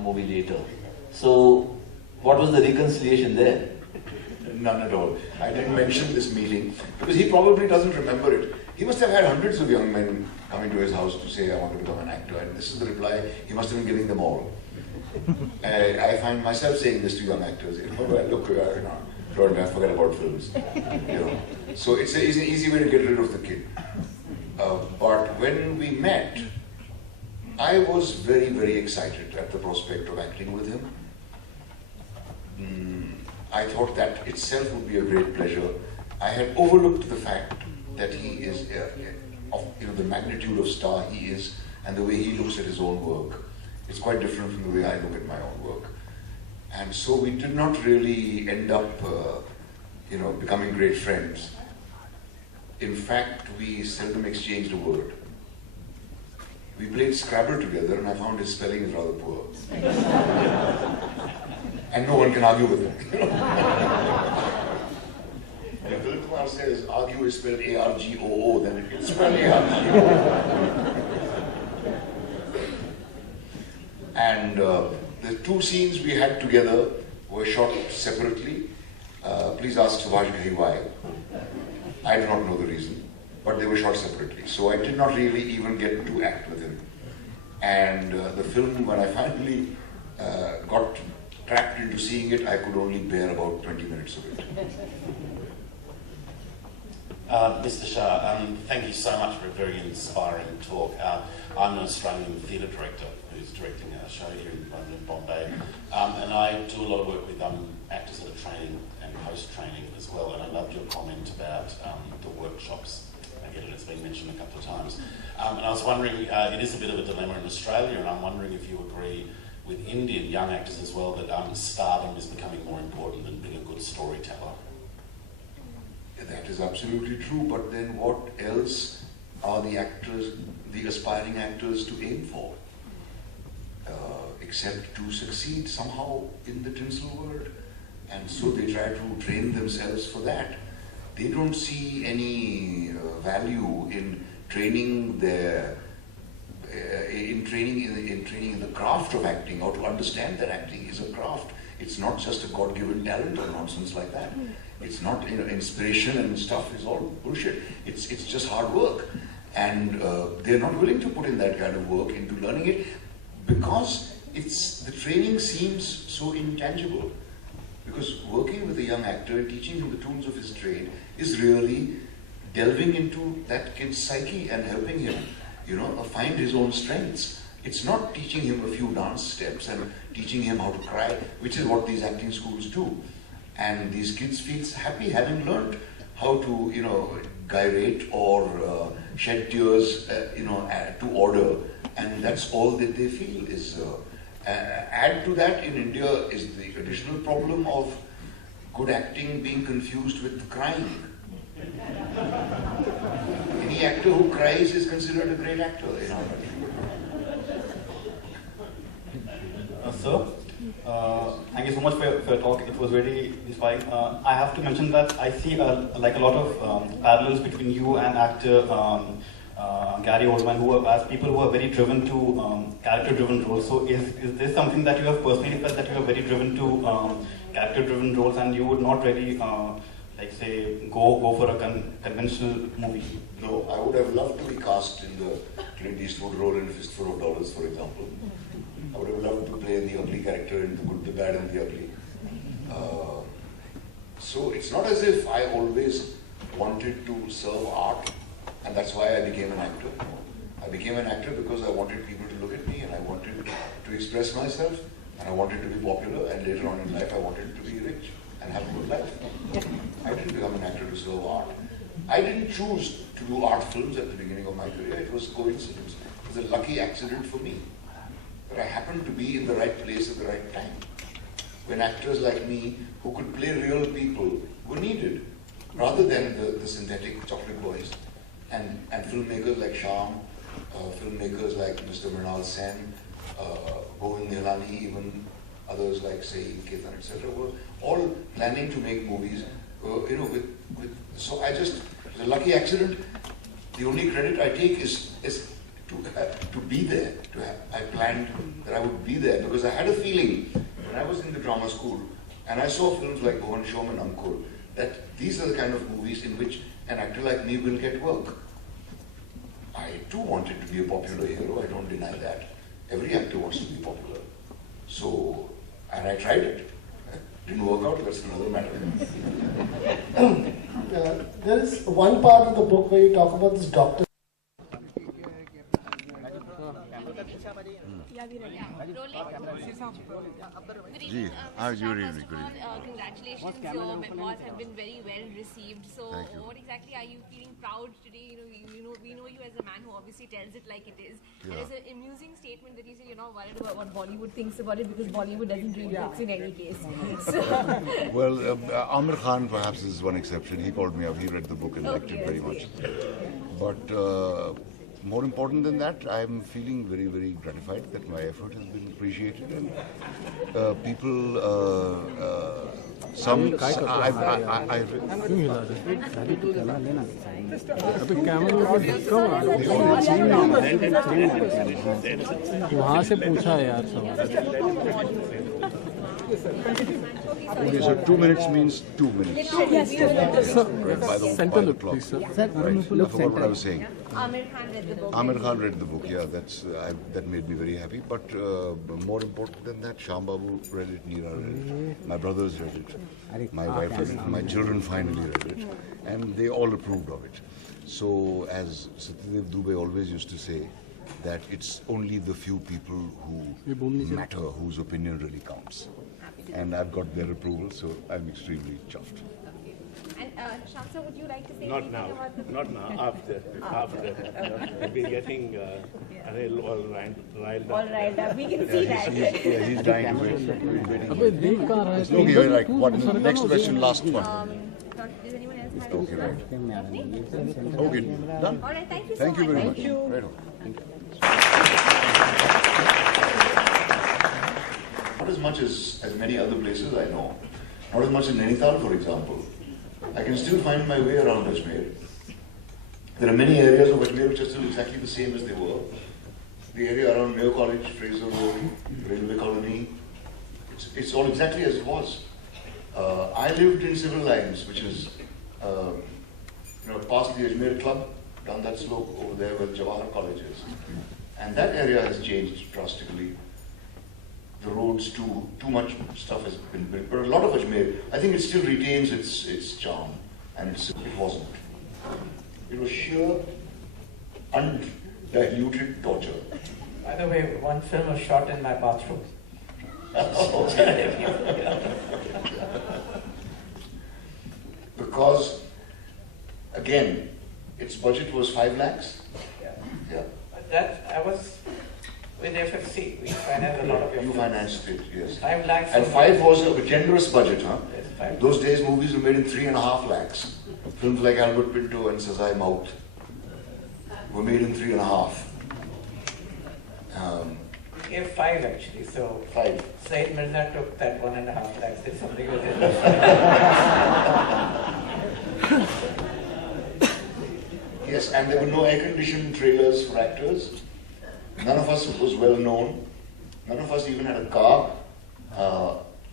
the movie later. So, what was the reconciliation there? None at all. I didn't mention this meeting because he probably doesn't remember it. He must have had hundreds of young men coming to his house to say, I want to become an actor, and this is the reply he must have been giving them all. I find myself saying this to young actors, well, look, don't forget about films. So it's an easy way to get rid of the kid. But when we met, I was very, very excited at the prospect of acting with him. I thought that itself would be a great pleasure. I had overlooked the fact that he is, of the magnitude of star he is, and the way he looks at his own work. It's quite different from the way I look at my own work. And so we did not really end up, becoming great friends. In fact, we seldom exchanged a word. We played Scrabble together, and I found his spelling is rather poor. And no one can argue with him. And if Philip Kumar says argue is spelled A-R-G-O-O, then it can spell A-R-G-O-O. And the two scenes we had together were shot separately. Please ask Subhash Ghai why. I do not know the reason, but they were shot separately. So I did not really even get to act with him. And the film, when I finally got trapped into seeing it, I could only bear about 20 minutes of it. Mr. Shah, thank you so much for a very inspiring talk. I'm an Australian theatre director who's directing a show here in London and Bombay, and I do a lot of work with actors that are training and post-training as well, and I loved your comment about the workshops. Again, it's been mentioned a couple of times. And I was wondering, it is a bit of a dilemma in Australia, and I'm wondering if you agree with Indian young actors as well that stardom is becoming more important than being a good storyteller. That is absolutely true, but then what else are the actors, the aspiring actors, to aim for? Except to succeed somehow in the tinsel world. And so they try to train themselves for that. They don't see any value in training in training in the craft of acting, or to understand that acting is a craft. It's not just a God-given talent or nonsense like that. It's not, inspiration and stuff is all bullshit. It's just hard work. And they're not willing to put in that kind of work into learning it because the training seems so intangible. Because working with a young actor, teaching him the tools of his trade is really delving into that kid's psyche and helping him, find his own strengths. It's not teaching him a few dance steps and teaching him how to cry, which is what these acting schools do. And these kids feel happy having learned how to, gyrate or shed tears, to order. And that's all that they feel is. Add to that, in India, is the additional problem of good acting being confused with crying. Any actor who cries is considered a great actor in our country. Sir, thank you so much for your talk. It was very inspiring. I have to mention that I see a lot of parallels between you and actor Gary Oldman, as people who are very driven to character-driven roles. So is this something that you have personally felt, that you are very driven to character-driven roles and you would not really, go for a conventional movie? No, I would have loved to be cast in the Clint Eastwood role in Fistful of Dollars, for example. I would have loved to play the ugly character in The Good, the Bad and the Ugly. So it's not as if I always wanted to serve art, and that's why I became an actor. I became an actor because I wanted people to look at me, and I wanted to express myself, and I wanted to be popular, and later on in life I wanted to be rich and have a good life. I didn't become an actor to serve art. I didn't choose to do art films at the beginning of my career. It was coincidence. It was a lucky accident for me. But I happened to be in the right place at the right time, when actors like me, who could play real people, were needed, rather than the synthetic chocolate boys. And filmmakers like Shyam, filmmakers like Mr. Mrinal Sen, Govind Nihalani, even others like Saeed, Ketan, etc., were all planning to make movies, so it was a lucky accident. The only credit I take is to be there. I planned that I would be there because I had a feeling when I was in the drama school and I saw films like Bhuvan Shom and Ankur that these are the kind of movies in which an actor like me will get work. I too wanted to be a popular hero, I don't deny that. Every actor wants to be popular. So, and I tried it. Didn't work out, that's another matter. There is one part of the book where you talk about this doctor. Congratulations, your memoirs have been very well received. So, what exactly are you feeling proud today? We know you as a man who obviously tells it like it is. Yeah. There's an amusing statement that you say you're not worried about what Bollywood thinks about it because Bollywood doesn't read books in any case. So. Well, Amir Khan perhaps is one exception. He called me up. He read the book and liked it very much. But more important than that, I'm feeling very, very gratified that my effort has been appreciated and people. Some वहाँ से पूछा है यार सवाल. Okay, so 2 minutes means 2 minutes. Yes. By the clock. Please, sir. Right. I forgot what I was saying. Amir Khan read the book. Amir Khan read the book, yeah, that made me very happy. But more important than that, Shyam Babu read it, Neera read it, my brothers read it, my wife read it, my children finally read it, and they all approved of it. So, as Satyadev Dubey always used to say, that it's only the few people who matter, whose opinion really counts. And I've got their approval, so I'm extremely chuffed. Okay. And Shah, sir, would you like to say Not anything now, about the not now, after. I've been getting all riled up. We can see that. He's dying to wait. अबे देख कहाँ रहा है? Okay, right. What, next question, last one. Does anyone else have Okay, right. Okay, done. All right, thank you so Thank you much. very much. Thank you. Right on. Not as much as many other places I know. Not as much in Nainital, for example. I can still find my way around Ajmer. There are many areas of Ajmer which are still exactly the same as they were. The area around Mayo College, Fraser Road, Railway Colony, it's all exactly as it was. I lived in Civil Lines, which is past the Ajmer Club, down that slope over there where Jawahar College is. And that area has changed drastically. The roads too much stuff has been built. But a lot of Ajmer, I think it still retains its charm. And it wasn't. It was sheer, undiluted torture. By the way, one film was shot in my bathroom. Because, again, its budget was 5 lakhs. Yeah. But that, I was with FFC. We financed a lot of your You films. financed it, yes. 5 lakhs. And 5 was a generous budget, huh? Yes, 5. Those days movies were made in 3.5 lakhs. Films like Albert Pinto and Sazai Maut were made in 3.5. We gave 5 actually, so 5. Said Mirza took that 1.5 lakhs, did something with it. Yes, and there were no air-conditioned trailers for actors. None of us was well known. None of us even had a car.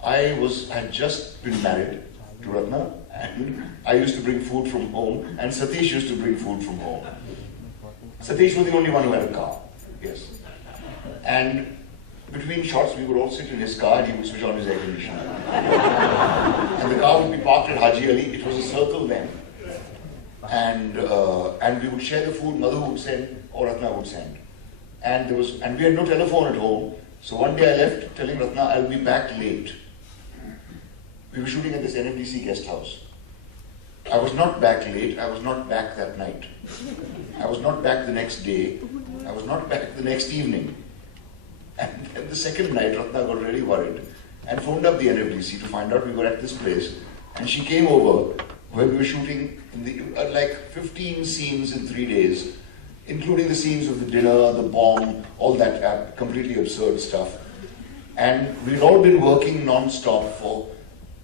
I had just been married to Ratna, and I used to bring food from home, and Satish used to bring food from home. Satish was the only one who had a car, yes. And between shots, we would all sit in his car and he would switch on his air conditioner. And the car would be parked at Haji Ali. It was a circle then. And we would share the food. Madhu would send or Ratna would send. And we had no telephone at home. So one day I left telling Ratna I'll be back late. We were shooting at this NFDC guest house. I was not back late. I was not back that night. I was not back the next day. I was not back the next evening. And then the second night, Ratna got really worried and phoned up the NFDC to find out we were at this place. And she came over where we were shooting like 15 scenes in 3 days, including the scenes of the dinner, the bomb, all that completely absurd stuff. And we'd all been working non-stop for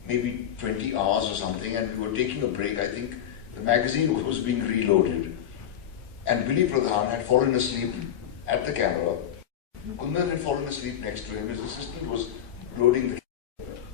maybe 20 hours or something, and we were taking a break. I think the magazine was being reloaded. And Billy Pradhan had fallen asleep at the camera. Kundan had fallen asleep next to him. His assistant was loading the